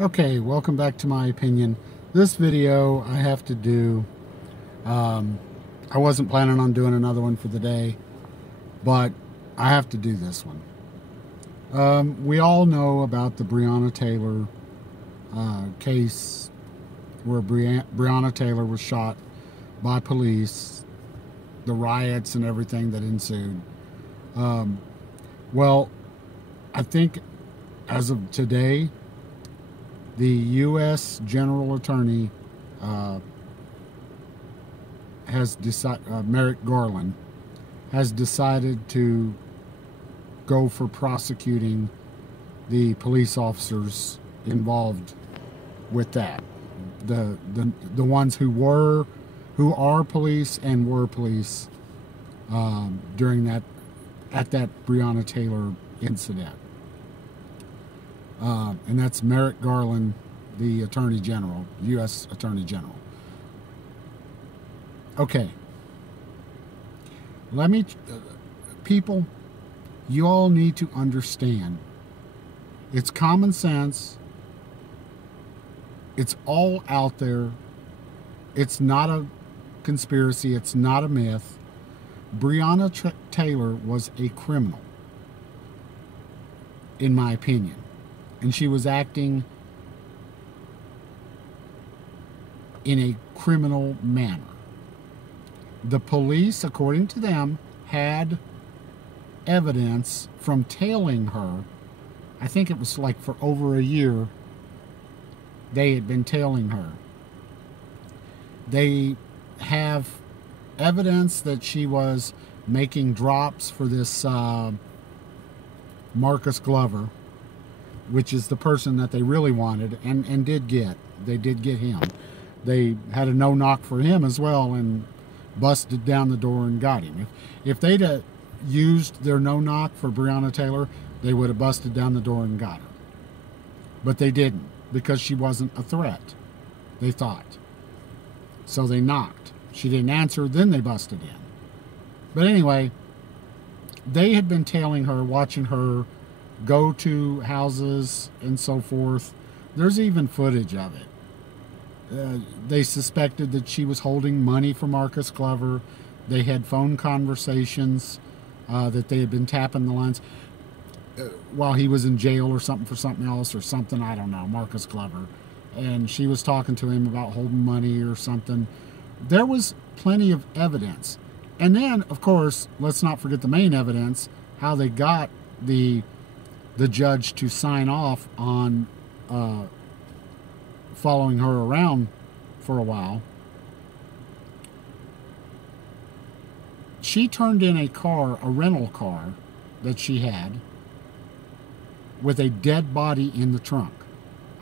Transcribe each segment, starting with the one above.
Okay, welcome back to my opinion. This video I have to do, I wasn't planning on doing another one for the day, but I have to do this one. We all know about the Breonna Taylor case where Breonna Taylor was shot by police, the riots and everything that ensued. Well, I think as of today, the U.S. General Attorney has decided, Merrick Garland, has decided to go for prosecuting the police officers involved with that. The ones who are police and were police during that, at that Breonna Taylor incident. And that's Merrick Garland, the Attorney General, U.S. Attorney General. Okay. Let me, people, you all need to understand. It's common sense. It's all out there. It's not a conspiracy. It's not a myth. Breonna Taylor was a criminal, in my opinion. And she was acting in a criminal manner. The police, according to them, had evidence from tailing her. I think it was like for over a year they had been tailing her. They have evidence that she was making drops for this Marcus Glover, which is the person that they really wanted and did get. They did get him. They had a no-knock for him as well and busted down the door and got him. If they'd used their no-knock for Breonna Taylor, they would have busted down the door and got her. But they didn't, because she wasn't a threat, they thought. So they knocked. She didn't answer, then they busted in. But anyway, they had been tailing her, watching her go to houses and so forth. There's even footage of it. They suspected that she was holding money for Marcus Glover. They had phone conversations that they had been tapping the lines while he was in jail or something for something else or something, I don't know, Marcus Glover. And she was talking to him about holding money or something. There was plenty of evidence. And then, of course, let's not forget the main evidence, how they got the judge to sign off on following her around for a while. She turned in a car, a rental car that she had, with a dead body in the trunk.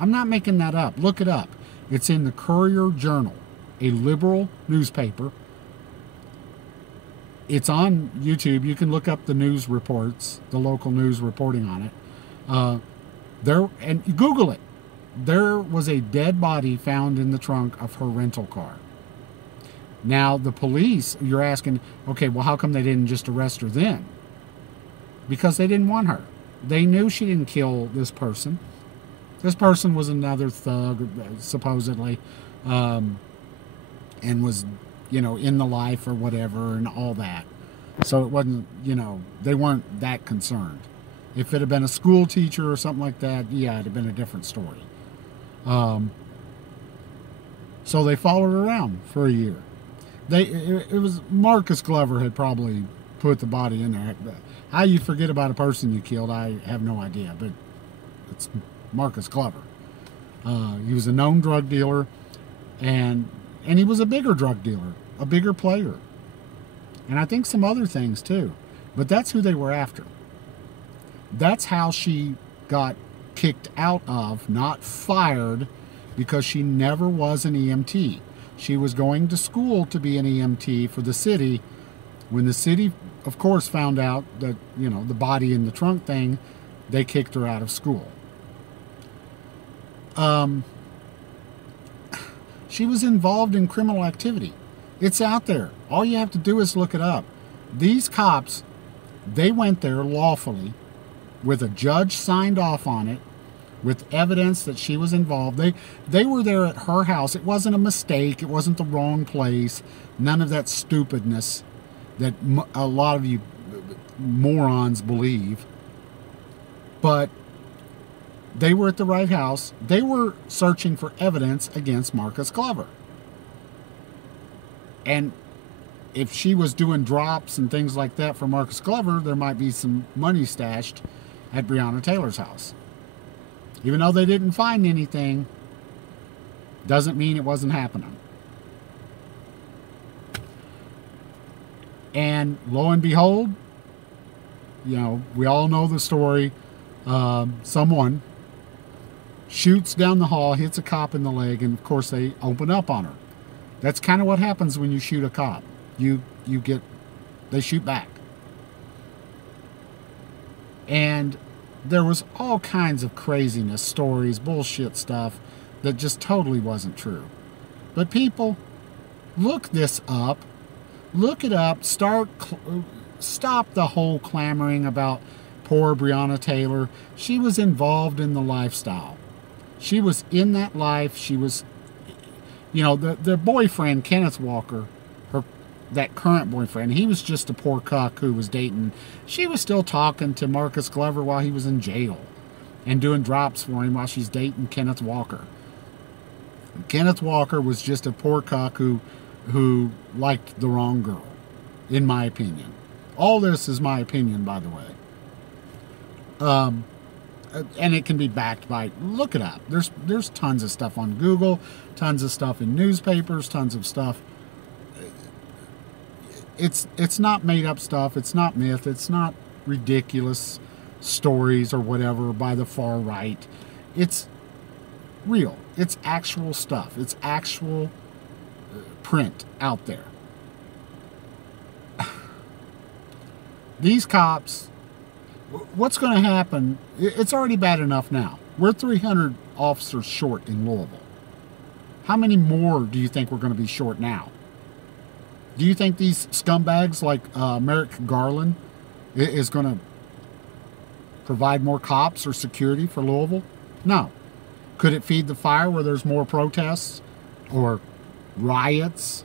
I'm not making that up. Look it up. It's in the Courier-Journal, a liberal newspaper. It's on YouTube. You can look up the news reports, the local news reporting on it. And Google it. There was a dead body found in the trunk of her rental car. Now, the police, you're asking, okay, well, how come they didn't just arrest her then? Because they didn't want her. They knew she didn't kill this person. This person was another thug, supposedly, and was, in the life or whatever and all that. So it wasn't, they weren't that concerned. If it had been a school teacher or something like that, yeah, it'd have been a different story. So they followed her around for a year. It was Marcus Glover had probably put the body in there. How you forget about a person you killed, I have no idea, but it's Marcus Glover. He was a known drug dealer, and he was a bigger drug dealer, a bigger player. And I think some other things too. But that's who they were after. That's how she got kicked out of, not fired, because she never was an EMT. She was going to school to be an EMT for the city. When the city, of course, found out that, the body in the trunk thing, they kicked her out of school. She was involved in criminal activity. It's out there. All you have to do is look it up. These cops, they went there lawfully with a judge signed off on it with evidence that she was involved. They were there at her house. It wasn't a mistake. It wasn't the wrong place. None of that stupidness that a lot of you morons believe. But they were at the right house. They were searching for evidence against Marcus Glover. And if she was doing drops and things like that for Marcus Glover, there might be some money stashed at Breonna Taylor's house. Even though they didn't find anything, doesn't mean it wasn't happening. And lo and behold, you know, we all know the story. Someone shoots down the hall, hits a cop in the leg, and of course they open up on her. That's kind of what happens when you shoot a cop. They shoot back. And there was all kinds of craziness, stories, bullshit stuff that just totally wasn't true. But people, look this up. Look it up. Stop the whole clamoring about poor Breonna Taylor. She was involved in the lifestyle. She was in that life. She was, you know, the boyfriend, Kenneth Walker, that current boyfriend, he was just a poor cuck who was dating. She was still talking to Marcus Glover while he was in jail and doing drops for him while she's dating Kenneth Walker. And Kenneth Walker was just a poor cuck who liked the wrong girl, in my opinion. All this is my opinion, by the way. And it can be backed by, look it up. There's tons of stuff on Google, tons of stuff in newspapers, tons of stuff. It's not made up stuff. It's not myth. It's not ridiculous stories or whatever by the far right. It's real. It's actual stuff. It's actual print out there. These cops, what's going to happen? It's already bad enough now. We're 300 officers short in Louisville. How many more do you think we're going to be short now? Do you think these scumbags like Merrick Garland is going to provide more cops or security for Louisville? No. Could it feed the fire where there's more protests or riots?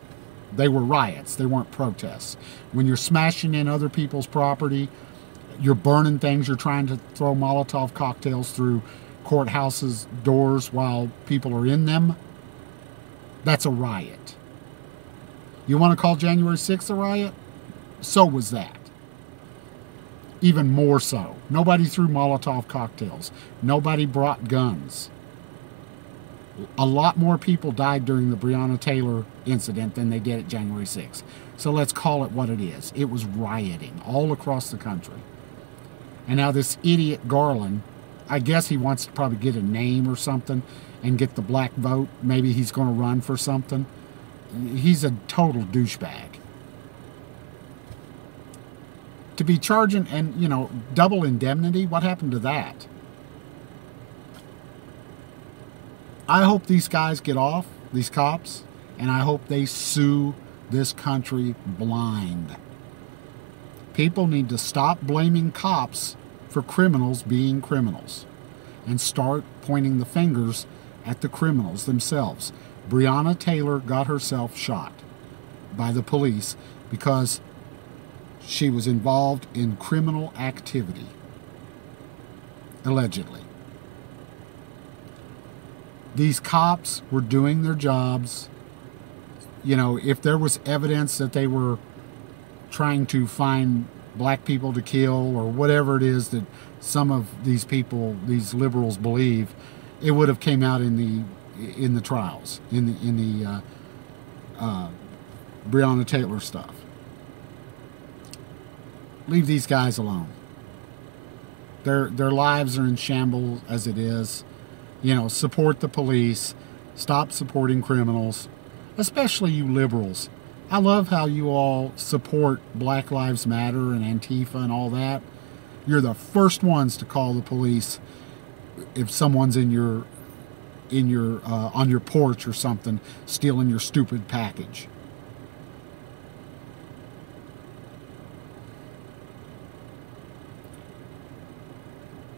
They were riots. They weren't protests. When you're smashing in other people's property, you're burning things, you're trying to throw Molotov cocktails through courthouses' doors while people are in them, that's a riot. You want to call January 6th a riot? So was that. Even more so. Nobody threw Molotov cocktails. Nobody brought guns. A lot more people died during the Breonna Taylor incident than they did at January 6th. So let's call it what it is. It was rioting all across the country. And now this idiot Garland, I guess he wants to probably get a name or something and get the black vote. Maybe he's going to run for something. He's a total douchebag. To be charging and, you know, double indemnity, what happened to that? I hope these guys get off, these cops, and I hope they sue this country blind. People need to stop blaming cops for criminals being criminals and start pointing the fingers at the criminals themselves. Breonna Taylor got herself shot by the police because she was involved in criminal activity, allegedly. These cops were doing their jobs. You know, if there was evidence that they were trying to find black people to kill or whatever it is that some of these people, these liberals, believe, it would have came out in the trials, in the Breonna Taylor stuff. Leave these guys alone. Their lives are in shambles as it is. You know, support the police. Stop supporting criminals, especially you liberals. I love how you all support Black Lives Matter and Antifa and all that. You're the first ones to call the police if someone's on your porch or something, stealing your stupid package.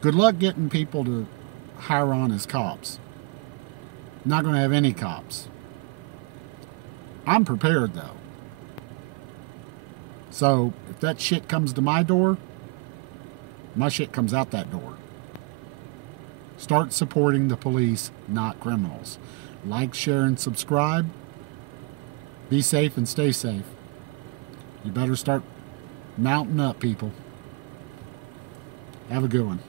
Good luck getting people to hire on as cops. Not going to have any cops. I'm prepared, though. So, if that shit comes to my door, my shit comes out that door. Start supporting the police, not criminals. Like, share, and subscribe. Be safe and stay safe. You better start mounting up, people. Have a good one.